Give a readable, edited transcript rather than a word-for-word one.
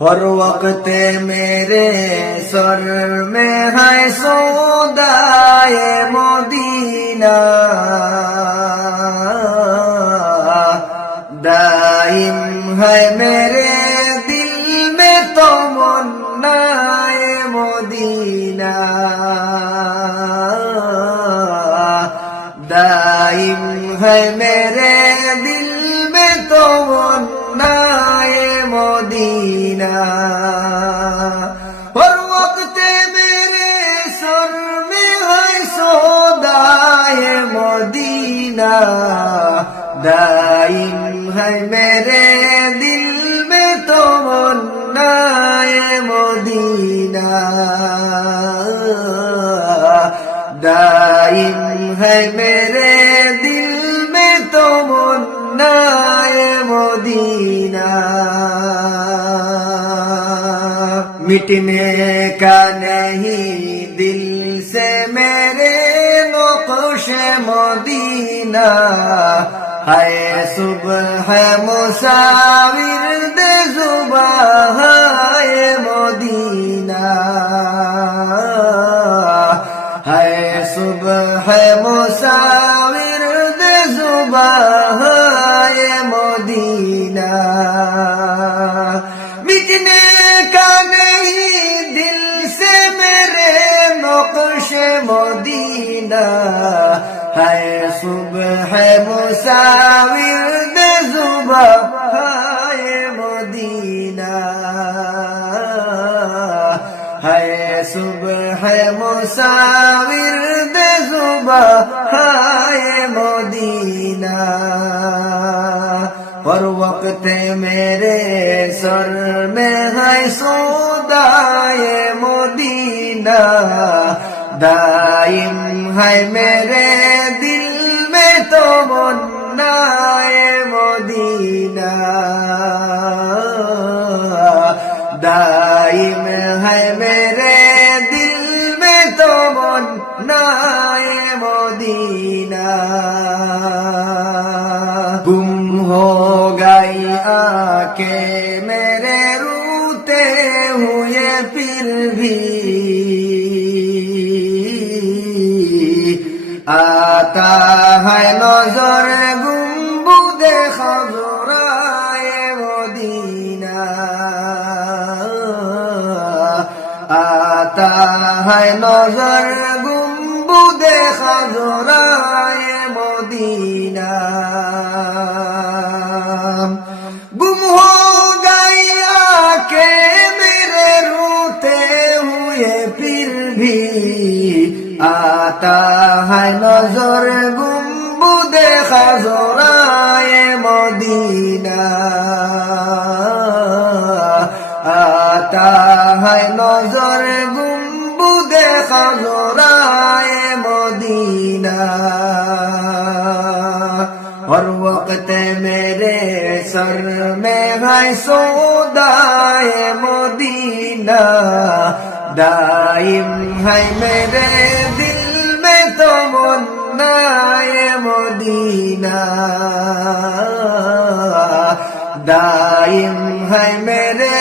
हर वक्त मेरे सर में है सौदाए मदीना, दाइम है मेरे दिल में तमन्नाए मदीना, दाइम है मेरे दिल में तमन्नाए मदीना। हर वक्त मेरे सर में है सौदाए मदीना, दाइम है मेरे दिल में तमन्नाए मदीना, दाइम है मेरे दिल में तमन्नाए मदीना। मिटने का नहीं दिल से मेरे नक्श मदीना, है सुबह मुसाविर दे जुबान है मदीना, है सुबह मुसाविर दे जुबान है मदीना। मिटने का नहीं दिल से मेरे नक्श मदीना, है सुबह मुसाविर दे जुबान है मदीना, है सुबह मुसाविर दे जुबान है मदीना। हर वक्त मेरे सर में है सौदाए मदीना, दाइम है मेरे दिल में तमन्नाए मदीना, दाइम है मेरे दिल में तमन्नाए मदीना। गुम हो गई आके मेरे रूते हुए फिर भी, आता है नजर गुंबुदे खजराए मदीना, आता है नजर गुंबुदे खजराए मदीना। गुम हो गई आके मेरे रोते हुए फिर भी, आता है नजर गुंबुदे खजराए मदीना, आता है नजर गुंबुदे खजराए मदीना। हर वक्त मेरे सर में है सौदाए मदीना, दाइम है मेरे दिल में तमन्नाए मदीना, दाइम है मेरे